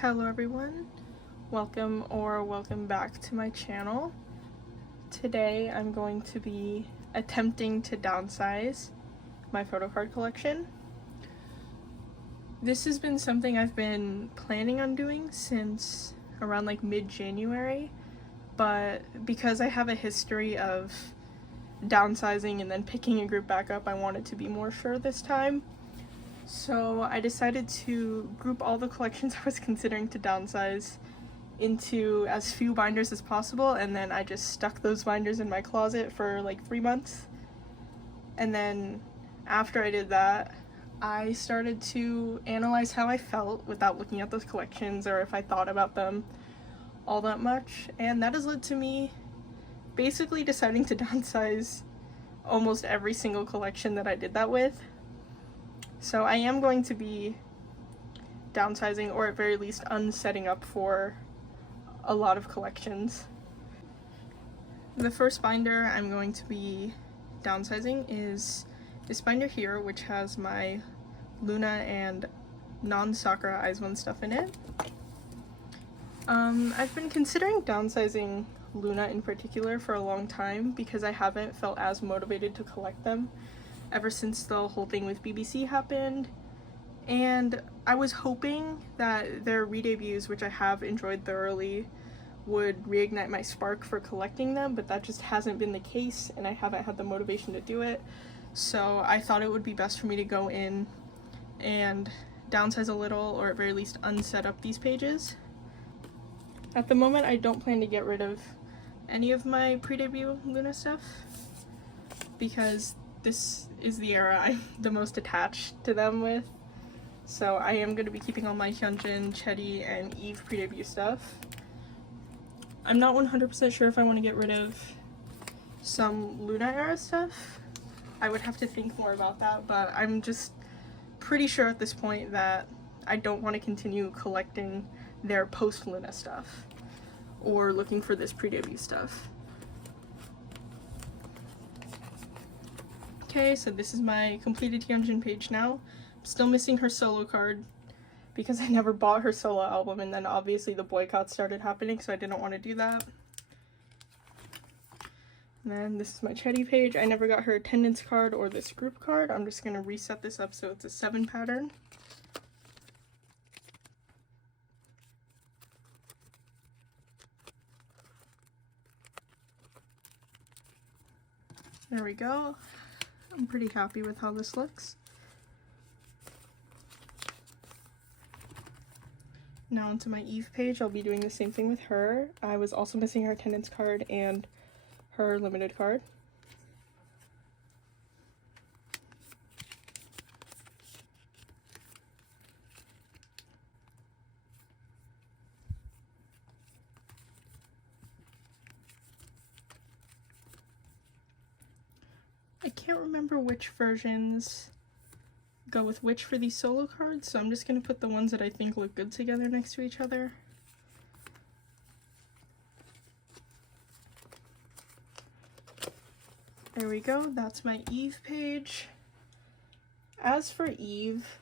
Hello everyone, welcome back to my channel. Today I'm going to be attempting to downsize my photocard collection. This has been something I've been planning on doing since around like mid-January, but because I have a history of downsizing and then picking a group back up, I wanted to be more sure this time. So I decided to group all the collections I was considering to downsize into as few binders as possible, and then I just stuck those binders in my closet for like 3 months. And then after I did that, I started to analyze how I felt without looking at those collections or if I thought about them all that much, and that has led to me basically deciding to downsize almost every single collection that I did that with. So I am going to be downsizing, or at very least unsetting up for a lot of collections. The first binder I'm going to be downsizing is this binder here, which has my Luna and non-Sakura Eyes One stuff in it. I've been considering downsizing Luna in particular for a long time because I haven't felt as motivated to collect them ever since the whole thing with BBC happened, and I was hoping that their re-debuts, which I have enjoyed thoroughly, would reignite my spark for collecting them, but that just hasn't been the case and I haven't had the motivation to do it. So I thought it would be best for me to go in and downsize a little, or at very least unset up these pages. At the moment I don't plan to get rid of any of my pre-debut Luna stuff because this is the era I'm the most attached to them with. So I am going to be keeping all my Hyunjin, Chetty, and Eve pre-debut stuff. I'm not 100% sure if I want to get rid of some Luna era stuff. I would have to think more about that, but I'm just pretty sure at this point that I don't want to continue collecting their post-Luna stuff or looking for this pre-debut stuff. Okay, so this is my completed Hyunjin page now. I'm still missing her solo card because I never bought her solo album, and then obviously the boycott started happening, so I didn't want to do that. And then this is my Chetty page. I never got her attendance card or this group card. I'm just going to reset this up so it's a 7 pattern. There we go. I'm pretty happy with how this looks. Now onto my Eve page. I'll be doing the same thing with her. I was also missing her attendance card and her limited card. I can't remember which versions go with which for these solo cards, so I'm just going to put the ones that I think look good together next to each other. There we go, that's my Eve page. As for Eve,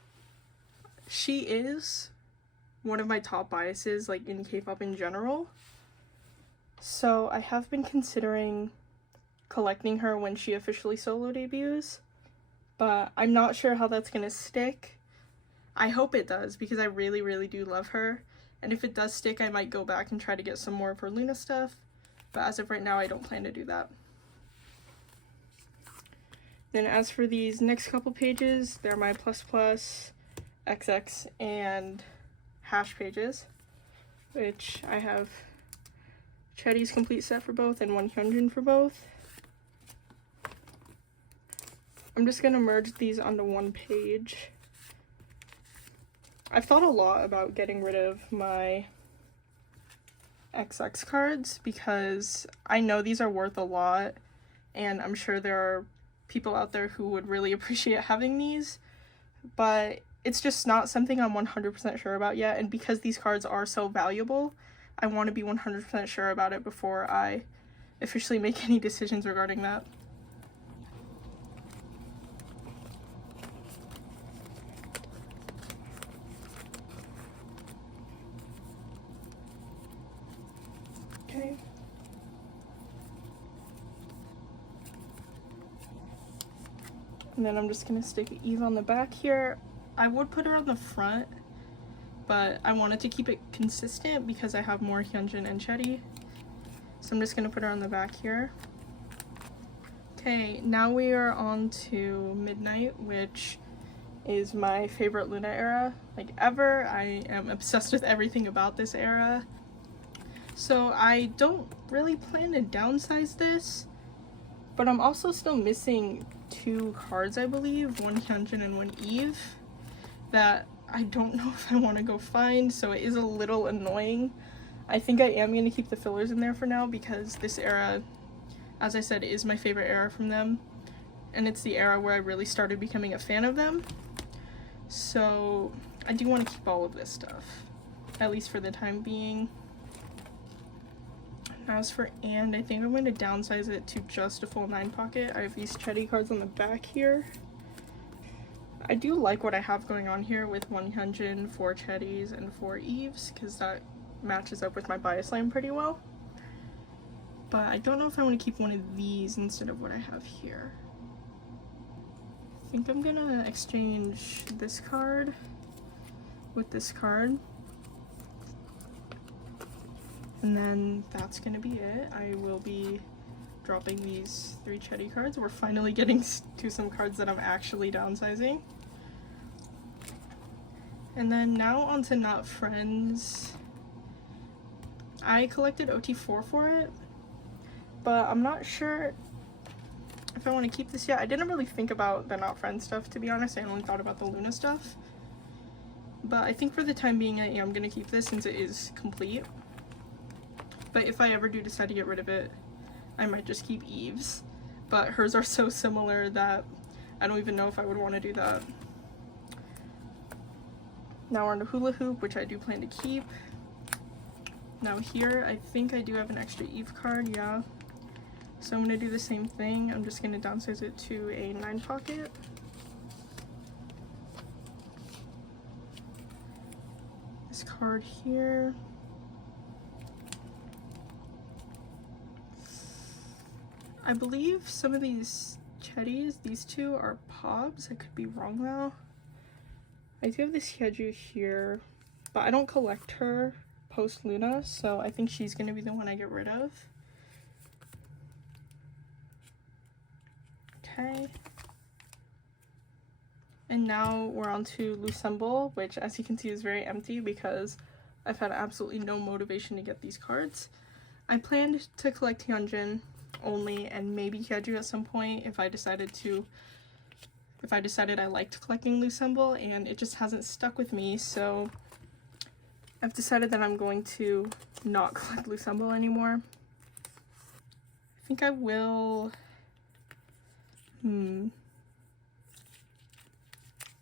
she is one of my top biases, like in K-pop in general. So I have been considering collecting her when she officially solo debuts, but I'm not sure how that's gonna stick. I hope it does because I really do love her, and if it does stick I might go back and try to get some more of her Luna stuff, but as of right now I don't plan to do that. Then as for these next couple pages, they're my plus plus, XX, and hash pages, which I have Chetty's complete set for both and one Hyunjin for both. I'm just going to merge these onto one page. I've thought a lot about getting rid of my XX cards because I know these are worth a lot, and I'm sure there are people out there who would really appreciate having these, but it's just not something I'm 100% sure about yet, and because these cards are so valuable, I want to be 100% sure about it before I officially make any decisions regarding that. And then I'm just gonna stick Eve on the back here. I would put her on the front, but I wanted to keep it consistent because I have more Hyunjin and Chetty. So I'm just gonna put her on the back here. Okay, now we are on to Midnight, which is my favorite Luna era, like ever. I am obsessed with everything about this era. So I don't really plan to downsize this, but I'm also still missing 2 cards, I believe, one Hyunjin and one Eve, that I don't know if I want to go find, so it is a little annoying. I think I am going to keep the fillers in there for now because this era, as I said, is my favorite era from them, and it's the era where I really started becoming a fan of them. So I do want to keep all of this stuff, at least for the time being. As for And, I think I'm going to downsize it to just a full 9 pocket. I have these Chetty cards on the back here. I do like what I have going on here with 1 Hyunjin, 4 Chettys, and 4 Eves, because that matches up with my bias line pretty well. But I don't know if I want to keep one of these instead of what I have here. I think I'm gonna exchange this card with this card. And then that's gonna be it. I will be dropping these 3 Chetty cards. We're finally getting to some cards that I'm actually downsizing. And then now on to Not Friends. I collected OT4 for it, but I'm not sure if I want to keep this yet. I didn't really think about the Not Friends stuff, to be honest. I only thought about the Luna stuff. But I think for the time being I am going to keep this since it is complete. But if I ever do decide to get rid of it, I might just keep Eve's. But hers are so similar that I don't even know if I would want to do that. Now we're on to Hula Hoop, which I do plan to keep. Now here, I think I do have an extra Eve card, yeah. So I'm going to do the same thing. I'm just going to downsize it to a 9 pocket. This card here. I believe some of these Chettys, these 2 are Pobs. I could be wrong though. I do have this Hyeju here, but I don't collect her post Luna, so I think she's going to be the one I get rid of. Okay. And now we're on to Lucemble, which as you can see is very empty because I've had absolutely no motivation to get these cards. I planned to collect Hyunjin only and maybe Hyeju at some point if I decided I liked collecting Lucemble, and it just hasn't stuck with me, so I've decided that I'm going to not collect Lucemble anymore. I think I will...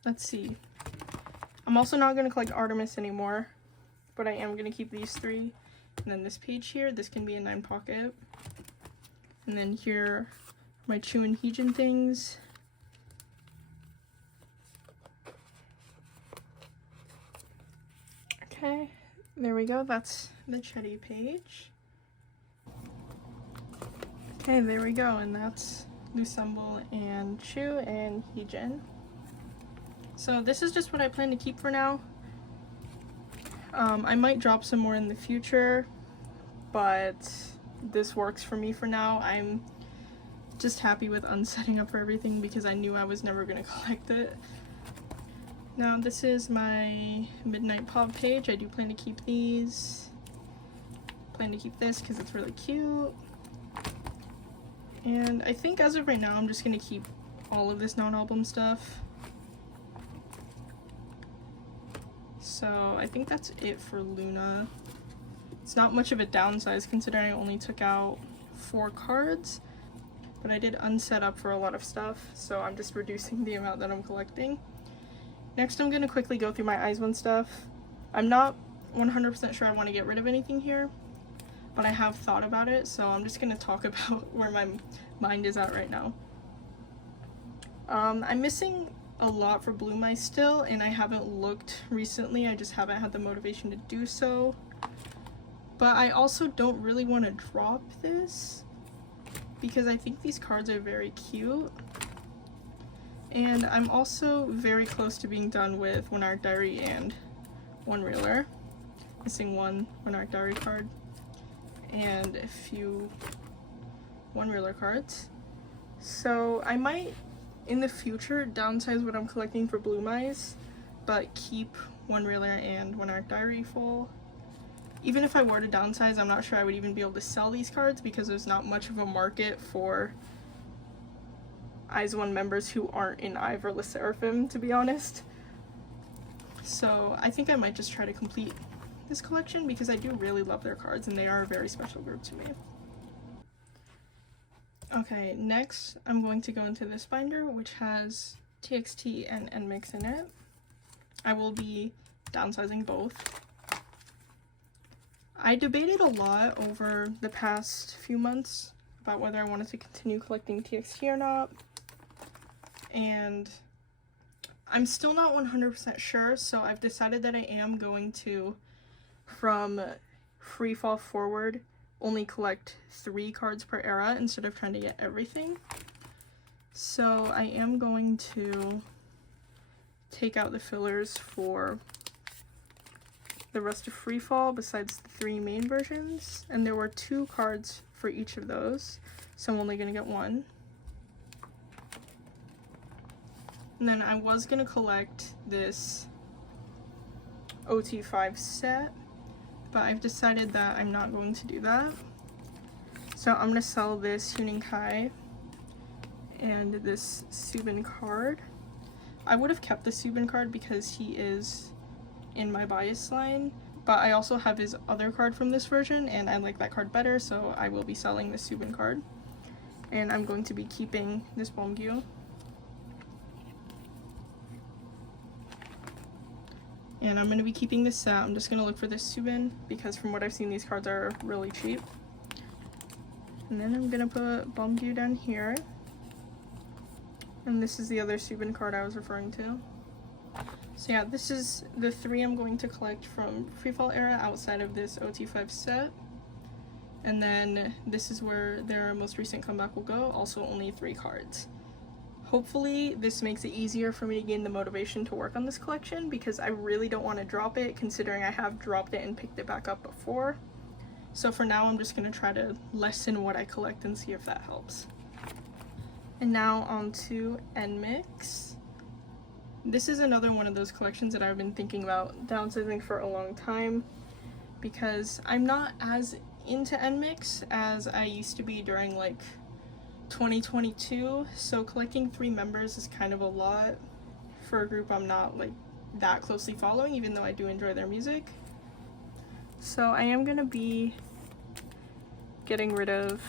Let's see. I'm also not going to collect Artemis anymore, but I am going to keep these 3. And then this page here, this can be a 9 pocket. And then here are my Chu and Heejin things. Okay, there we go. That's the Chetty page. Okay, there we go. And that's Lucemble and Chu and Heejin. So this is just what I plan to keep for now. I might drop some more in the future, but this works for me for now. I'm just happy with unsetting up for everything because I knew I was never going to collect it. Now this is my Midnight Pop page. I do plan to keep these. Plan to keep this because it's really cute. And I think as of right now I'm just going to keep all of this non-album stuff. So I think that's it for Luna. It's not much of a downsize considering I only took out 4 cards, but I did unset up for a lot of stuff, so I'm just reducing the amount that I'm collecting. Next I'm going to quickly go through my IZ*ONE stuff. I'm not 100% sure I want to get rid of anything here, but I have thought about it, so I'm just going to talk about where my mind is at right now. I'm missing a lot for Bloom Eye still, and I haven't looked recently. I just haven't had the motivation to do so. But I also don't really want to drop this because I think these cards are very cute. And I'm also very close to being done with One Art Diary and One Reeler. Missing one One Art Diary card and a few One Reeler cards. So I might in the future downsize what I'm collecting for Blue Mice, but keep One Reeler and One Art Diary full. Even if I were to downsize, I'm not sure I would even be able to sell these cards because there's not much of a market for Eyes One members who aren't in Ivor Le Seraphim, to be honest. So I think I might just try to complete this collection because I do really love their cards and they are a very special group to me. Okay, next I'm going to go into this binder, which has TXT and NMIX in it. I will be downsizing both. I debated a lot over the past few months about whether I wanted to continue collecting TXT or not, and I'm still not 100% sure, so I've decided that I am going to, from free fall forward, only collect 3 cards per era instead of trying to get everything. So I am going to take out the fillers for the rest of free fall besides the 3 main versions, and there were 2 cards for each of those, so I'm only going to get 1. And then I was going to collect this OT5 set, but I've decided that I'm not going to do that. So I'm going to sell this Huening Kai and this Subin card. I would have kept the Subin card because he is in my bias line, but I also have his other card from this version and I like that card better, so I will be selling the Subin card. And I'm going to be keeping this Bomgyu. And I'm going to be keeping this set. I'm just going to look for this Subin because from what I've seen, these cards are really cheap. And then I'm going to put Bomgyu down here. And this is the other Subin card I was referring to. So yeah, this is the 3 I'm going to collect from Free Fall era outside of this OT5 set. And then this is where their most recent comeback will go, also only 3 cards. Hopefully this makes it easier for me to gain the motivation to work on this collection because I really don't want to drop it considering I have dropped it and picked it back up before. So for now I'm just going to try to lessen what I collect and see if that helps. And now on to NMIX. This is another one of those collections that I've been thinking about downsizing for a long time because I'm not as into NMIX as I used to be during like 2022, so collecting 3 members is kind of a lot for a group I'm not like that closely following, even though I do enjoy their music. So I am gonna be getting rid of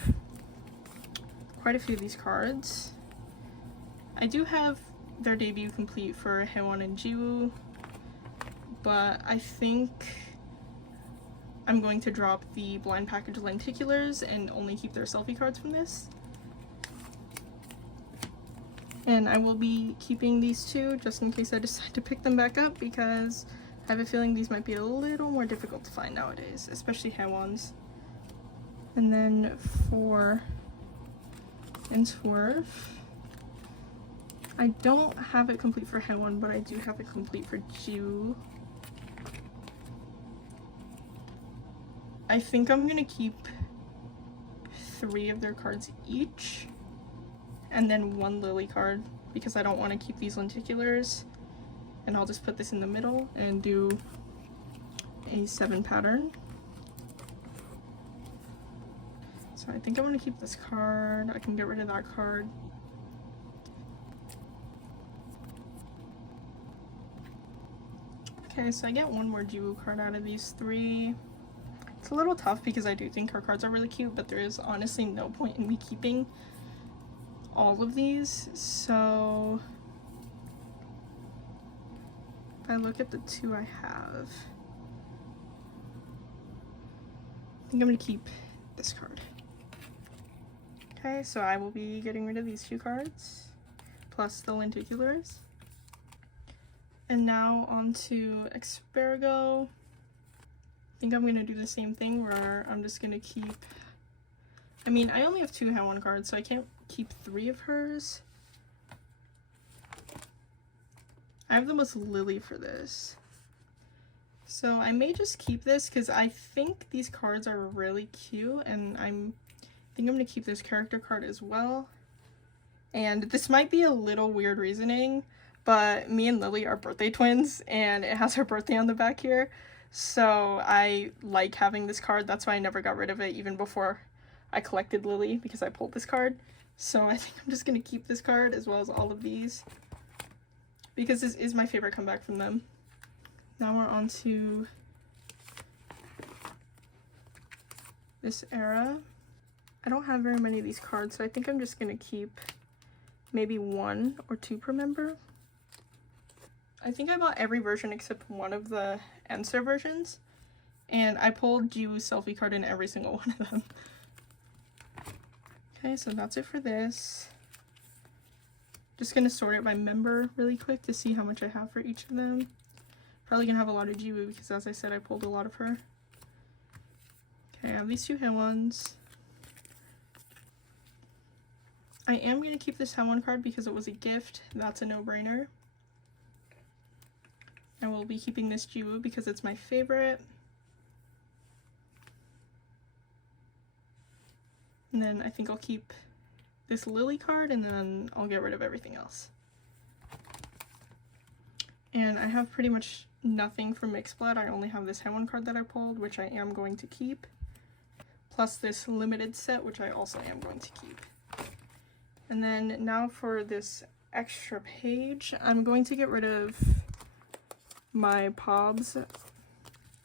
quite a few of these cards. I do have their debut complete for Haewon and Jiwoo, but I think I'm going to drop the blind package lenticulars and only keep their selfie cards from this. And I will be keeping these 2 just in case I decide to pick them back up because I have a feeling these might be a little more difficult to find nowadays, especially Haewon's. And then for Inswerve, I don't have it complete for Haewon, but I do have it complete for Jiwoo. I think I'm gonna keep 3 of their cards each, and then 1 Lily card because I don't want to keep these lenticulars, and I'll just put this in the middle and do a 7 pattern. So I think I want to keep this card. I can get rid of that card. Okay, so I get 1 more Jiwoo card out of these 3. It's a little tough because I do think her cards are really cute, but there is honestly no point in me keeping all of these. So if I look at the 2 I have, I think I'm gonna keep this card. Okay, so I will be getting rid of these 2 cards plus the lenticulars. And now on to Asparago. I think I'm gonna do the same thing where I'm just gonna keep, I only have 2 Haewon cards, so I can't keep 3 of hers. I have the most Lily for this. So I may just keep this because I think these cards are really cute, and I think I'm going to keep this character card as well. And this might be a little weird reasoning, but me and Lily are birthday twins, and it has her birthday on the back here. So I like having this card. That's why I never got rid of it even before I collected Lily, because I pulled this card. So I think I'm just going to keep this card as well as all of these, because this is my favorite comeback from them. Now we're on to this era. I don't have very many of these cards, so I think I'm just going to keep maybe 1 or 2 per member. I think I bought every version except one of the Answer versions, and I pulled Jiwoo's selfie card in every single one of them. Okay, so that's it for this. Just going to sort it by member really quick to see how much I have for each of them. Probably gonna have a lot of Jiwoo because, as I said, I pulled a lot of her. Okay, I have these 2 Haewons. I am gonna keep this Haewon card because it was a gift. That's a no-brainer. I will be keeping this Jiwoo because it's my favorite. And then I think I'll keep this Lily card, and then I'll get rid of everything else. And I have pretty much nothing from Mixed Blood. I only have this Haewon card that I pulled, which I am going to keep, plus this limited set, which I also am going to keep. And then now for this extra page, I'm going to get rid of my POBs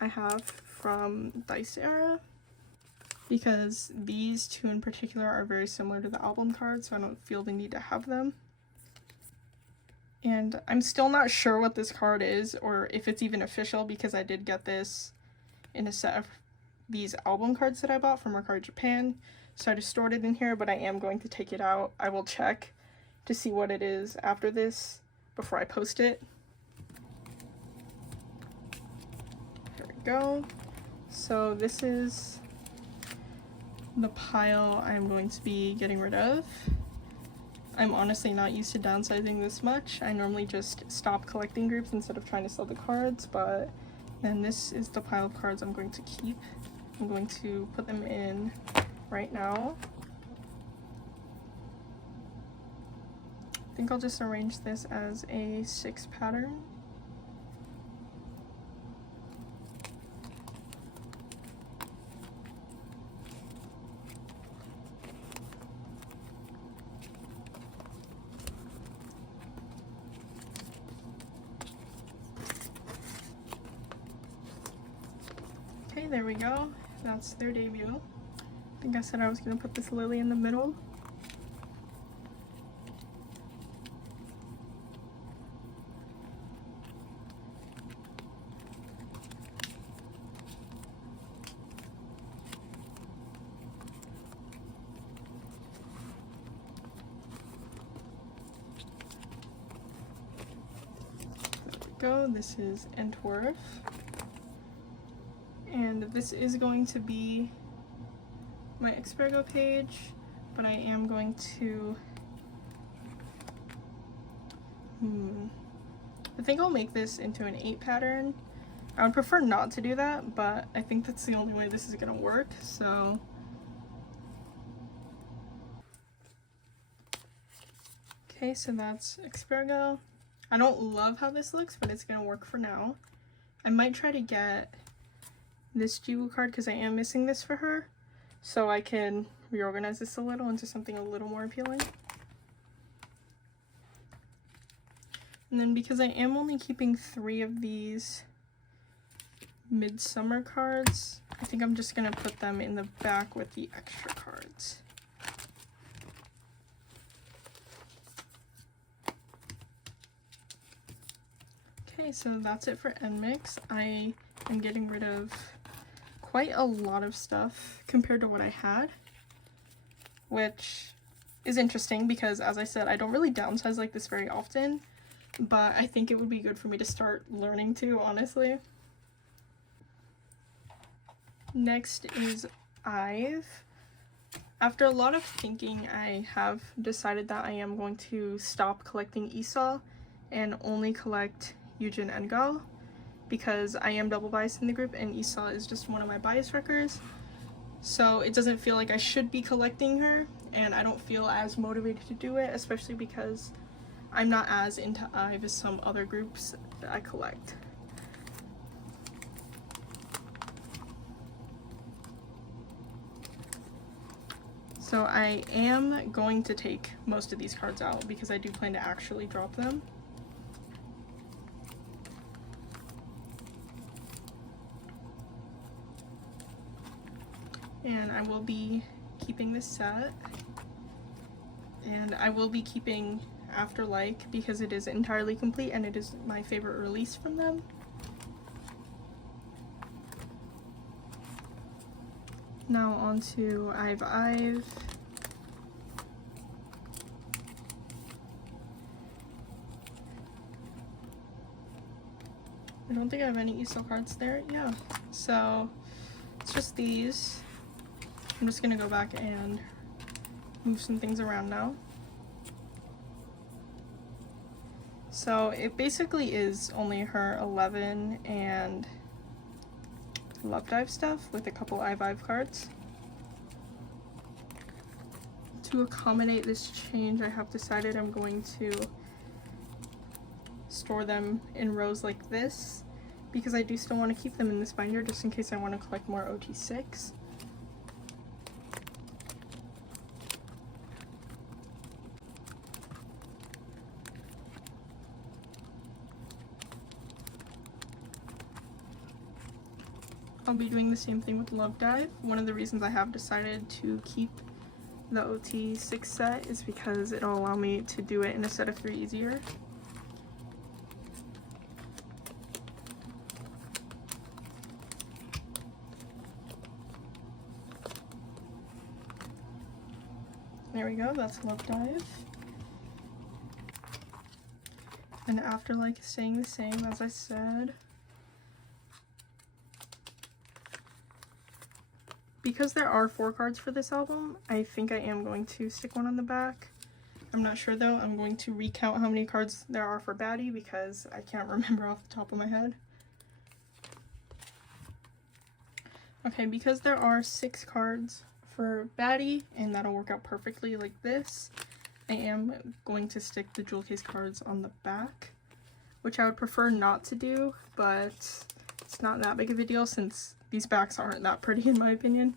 I have from Dice era, because these 2 in particular are very similar to the album cards, so I don't feel the need to have them. And I'm still not sure what this card is, or if it's even official, because I did get this in a set of these album cards that I bought from Arcade Japan. So I just stored it in here, but I am going to take it out. I will check to see what it is after this before I post it. There we go. So this is the pile I'm going to be getting rid of. I'm honestly not used to downsizing this much. I normally just stop collecting groups instead of trying to sell the cards, but then this is the pile of cards I'm going to keep. I'm going to put them in right now. I think I'll just arrange this as a 6 pattern. Okay, there we go. That's their debut. I think I said I was going to put this Lily in the middle. There we go. This is Entwerf. And this is going to be my Xpergo page, but I am going to I think I'll make this into an 8 pattern. I would prefer not to do that, but I think that's the only way this is gonna work, so okay, so that's Xpergo. I don't love how this looks, but it's gonna work for now. I might try to get this Jiwoo card because I am missing this for her, so I can reorganize this a little into something a little more appealing. And then because I am only keeping 3 of these Midsummer cards, I think I'm just gonna put them in the back with the extra cards. Okay, so that's it for NMix. I am getting rid of quite a lot of stuff compared to what I had, which is interesting because, as I said, I don't really downsize like this very often, but I think it would be good for me to start learning to, honestly. Next is IVE. After a lot of thinking, I have decided that I am going to stop collecting Esau and only collect Yujin and Gal, because I am double biased in the group and Isa is just one of my bias wreckers. So it doesn't feel like I should be collecting her, and I don't feel as motivated to do it, especially because I'm not as into IVE as some other groups that I collect. So I am going to take most of these cards out because I do plan to actually drop them. And I will be keeping this set. And I will be keeping After Like because it is entirely complete and it is my favorite release from them. Now on to IVE. I don't think I have any ESO cards there. Yeah. So it's just these. I'm just gonna go back and move some things around now. So it basically is only her 11 and Love Dive stuff with a couple IVE cards. To accommodate this change, I have decided I'm going to store them in rows like this because I do still want to keep them in this binder just in case I want to collect more OT6. I'll be doing the same thing with Love Dive. One of the reasons I have decided to keep the OT6 set is because it'll allow me to do it in a set of 3 easier. There we go, that's Love Dive. And Afterlife is staying the same, as I said. Because there are 4 cards for this album, I think I am going to stick one on the back. I'm not sure though. I'm going to recount how many cards there are for Baddie because I can't remember off the top of my head. Okay, because there are 6 cards for Baddie, and that'll work out perfectly like this, I am going to stick the jewel case cards on the back, which I would prefer not to do, but it's not that big of a deal since these backs aren't that pretty in my opinion.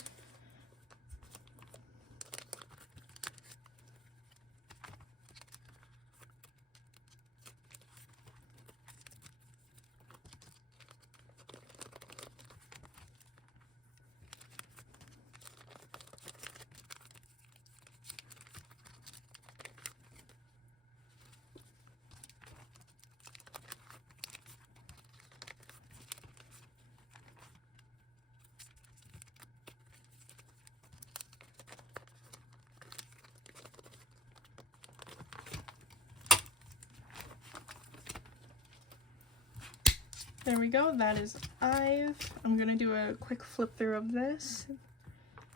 There we go, that is IVE. I'm gonna do a quick flip through of this.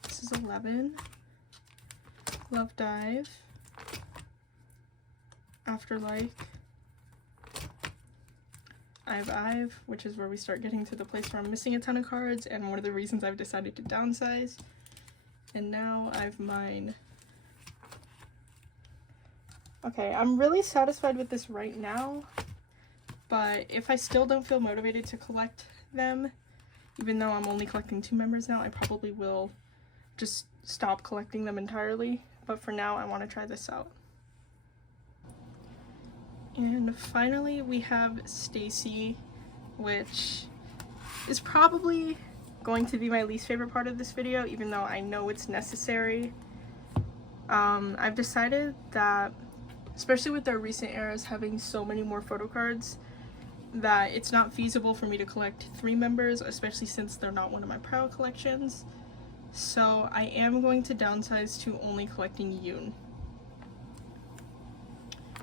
This is 11. Love Dive. Afterlife. IVE, which is where we start getting to the place where I'm missing a ton of cards and one of the reasons I've decided to downsize. And now IVE Mine. Okay, I'm really satisfied with this right now. But if I still don't feel motivated to collect them, even though I'm only collecting 2 members now, I probably will just stop collecting them entirely. But for now, I want to try this out. And finally, we have Stacy, which is probably going to be my least favorite part of this video, even though I know it's necessary. I've decided that, especially with their recent eras having so many more photocards, that it's not feasible for me to collect 3 members, especially since they're not one of my Proud collections. So I am going to downsize to only collecting Yoon,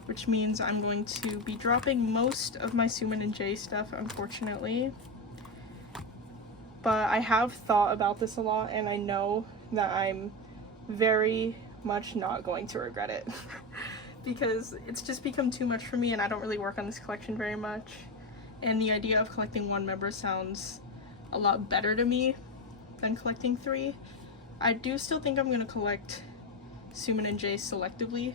which means I'm going to be dropping most of my Sumin and Jae stuff, unfortunately. But I have thought about this a lot, and I know that I'm very much not going to regret it. because it's just become too much for me and I don't really work on this collection very much. And the idea of collecting one member sounds a lot better to me than collecting 3. I do still think I'm going to collect Sumin and Jay selectively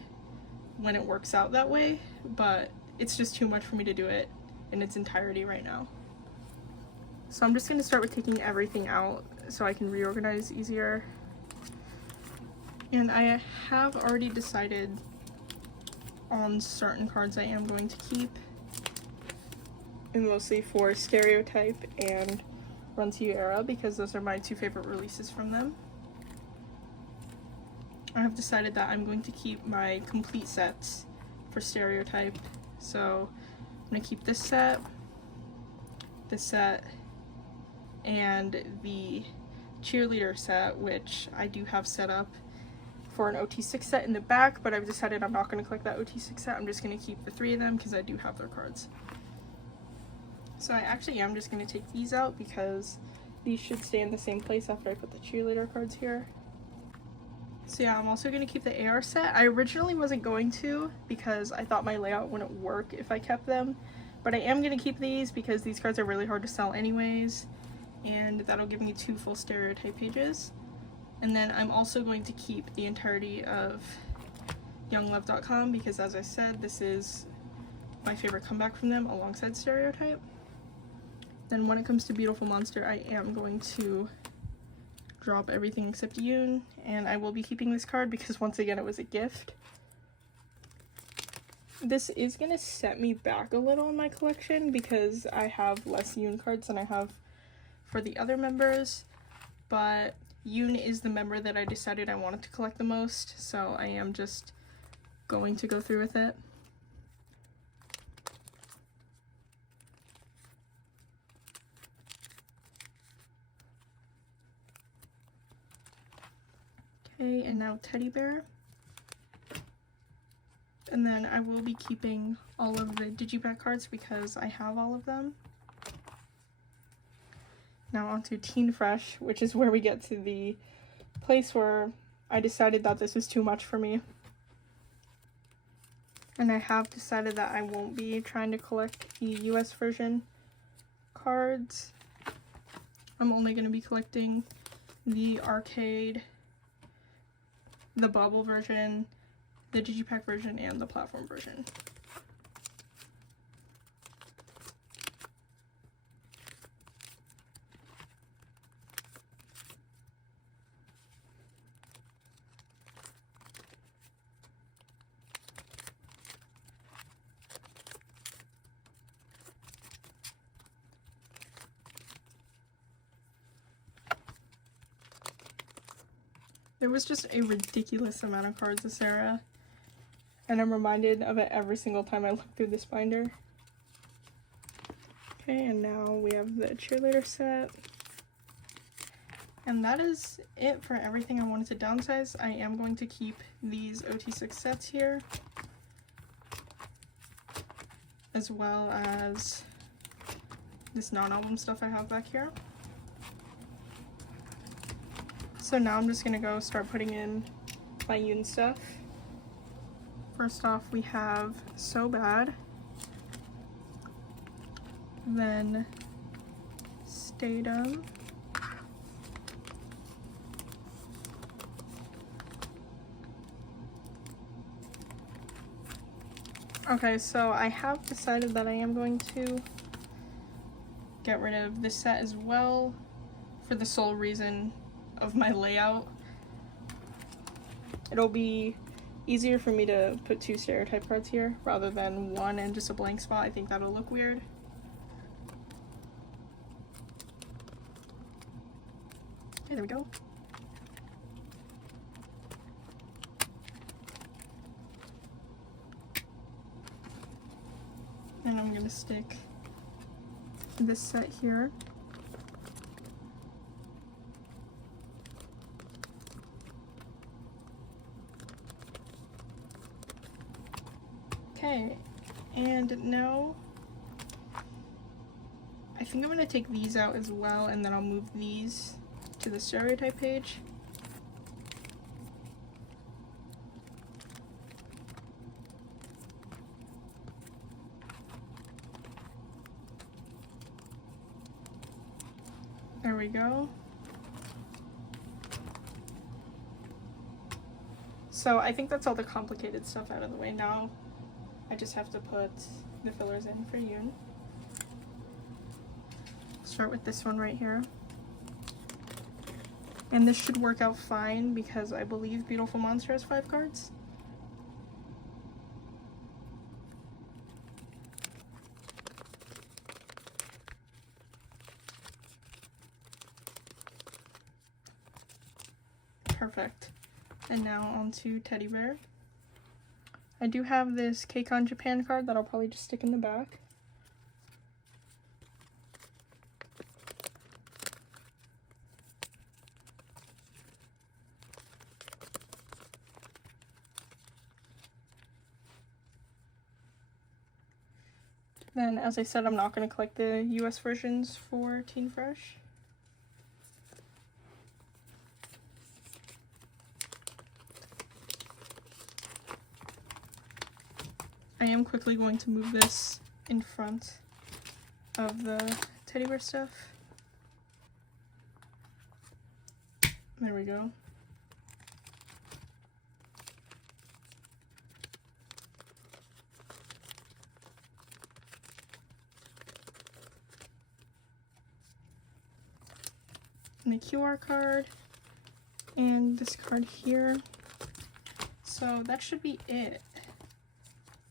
when it works out that way, but it's just too much for me to do it in its entirety right now. So I'm just going to start with taking everything out so I can reorganize easier. And I have already decided on certain cards I am going to keep, and mostly for Stereotype and Run To You Era, because those are my 2 favorite releases from them. I have decided that I'm going to keep my complete sets for Stereotype. So I'm going to keep this set, and the cheerleader set, which I do have set up for an OT6 set in the back, but I've decided I'm not going to collect that OT6 set. I'm just going to keep the 3 of them because I do have their cards. So I actually am just going to take these out because these should stay in the same place after I put the cheerleader cards here. So yeah, I'm also going to keep the AR set. I originally wasn't going to because I thought my layout wouldn't work if I kept them, but I am going to keep these because these cards are really hard to sell anyways, and that'll give me 2 full Stereotype pages. And then I'm also going to keep the entirety of YoungLove.com because, as I said, this is my favorite comeback from them alongside Stereotype. Then when it comes to Beautiful Monster, I am going to drop everything except Yoon, and I will be keeping this card because once again it was a gift. This is going to set me back a little in my collection because I have less Yoon cards than I have for the other members, but Yoon is the member that I decided I wanted to collect the most, so I am just going to go through with it. Okay, and now Teddy Bear. And then I will be keeping all of the Digipack cards because I have all of them. Now onto Teen Fresh, which is where we get to the place where I decided that this was too much for me. And I have decided that I won't be trying to collect the US version cards. I'm only going to be collecting the arcade, the bubble version, the Digipack version, and the platform version. There was just a ridiculous amount of cards this era, and I'm reminded of it every single time I look through this binder. Okay, and now we have the cheerleader set. And that is it for everything I wanted to downsize. I am going to keep these OT6 sets here, as well as this non-album stuff I have back here. So now I'm just going to go start putting in my Yoon stuff. First off, we have So Bad, then Stardom, okay, so I have decided that I am going to get rid of this set as well for the sole reason of my layout. It'll be easier for me to put 2 Stereotype cards here rather than 1 and just a blank spot. I think that'll look weird. Okay, there we go. And I'm gonna stick this set here. Okay, and now I think I'm going to take these out as well, and then I'll move these to the Stereotype page. There we go. So I think that's all the complicated stuff out of the way. Now I just have to put the fillers in for Yoon. Start with this one right here. And this should work out fine because I believe Beautiful Monster has 5 cards. Perfect. And now on to Teddy Bear. I do have this KCON Japan card that I'll probably just stick in the back. Then, as I said, I'm not going to collect the US versions for Teen Fresh. I am quickly going to move this in front of the teddy bear stuff. There we go. And the QR card and this card here. So that should be it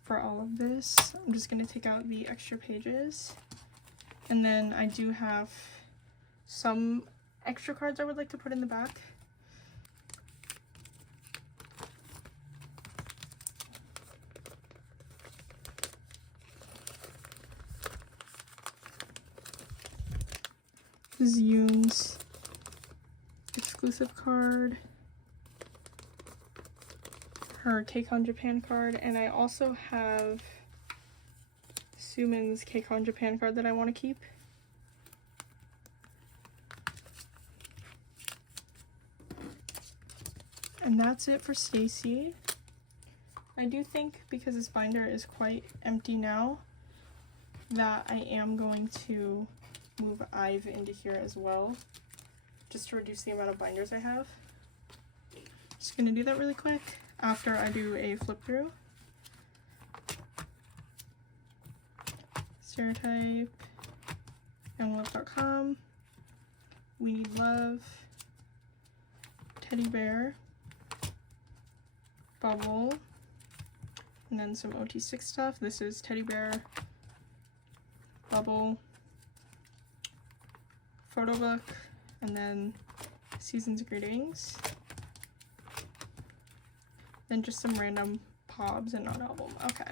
for all of this. I'm just going to take out the extra pages, and then I do have some extra cards I would like to put in the back. This is Yoon's exclusive card, her KCON Japan card, and I also have Sumin's KCON Japan card that I want to keep. And that's it for Stacy. I do think, because this binder is quite empty now, that I am going to move Ive into here as well, just to reduce the amount of binders I have. Just gonna do that really quick after I do a flip through. Stereotype, younglove.com, We Need Love, Teddy Bear, Bubble, and then some OT6 stuff. This is Teddy Bear, Bubble, Photo Book, and then Season's Greetings. Then just some random pobs and non-album. Okay.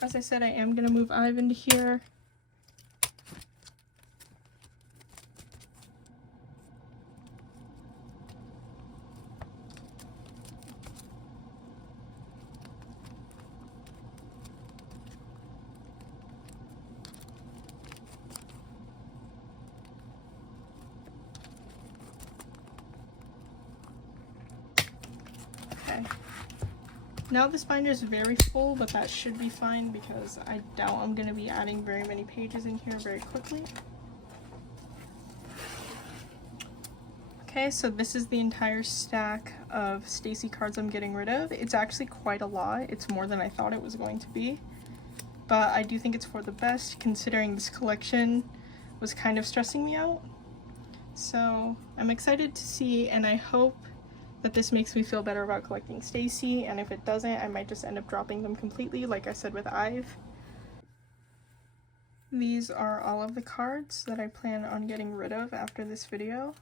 As I said, I am gonna move Ive into here. Now this binder is very full, but that should be fine because I doubt I'm going to be adding very many pages in here very quickly. Okay, so this is the entire stack of Stacy cards I'm getting rid of. It's actually quite a lot. It's more than I thought it was going to be. But I do think it's for the best, considering this collection was kind of stressing me out. So I'm excited to see, and I hope that this makes me feel better about collecting Stacy, and if it doesn't, I might just end up dropping them completely, like I said with Ive. These are all of the cards that I plan on getting rid of after this video.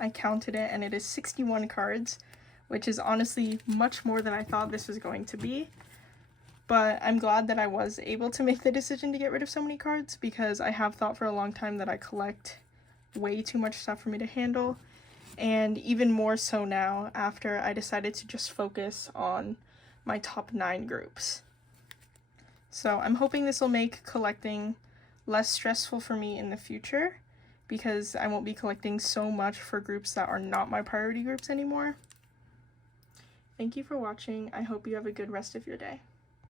I counted it, and it is 61 cards, which is honestly much more than I thought this was going to be. But I'm glad that I was able to make the decision to get rid of so many cards, because I have thought for a long time that I collect way too much stuff for me to handle. And even more so now after I decided to just focus on my top 9 groups. So I'm hoping this will make collecting less stressful for me in the future, because I won't be collecting so much for groups that are not my priority groups anymore. Thank you for watching. I hope you have a good rest of your day.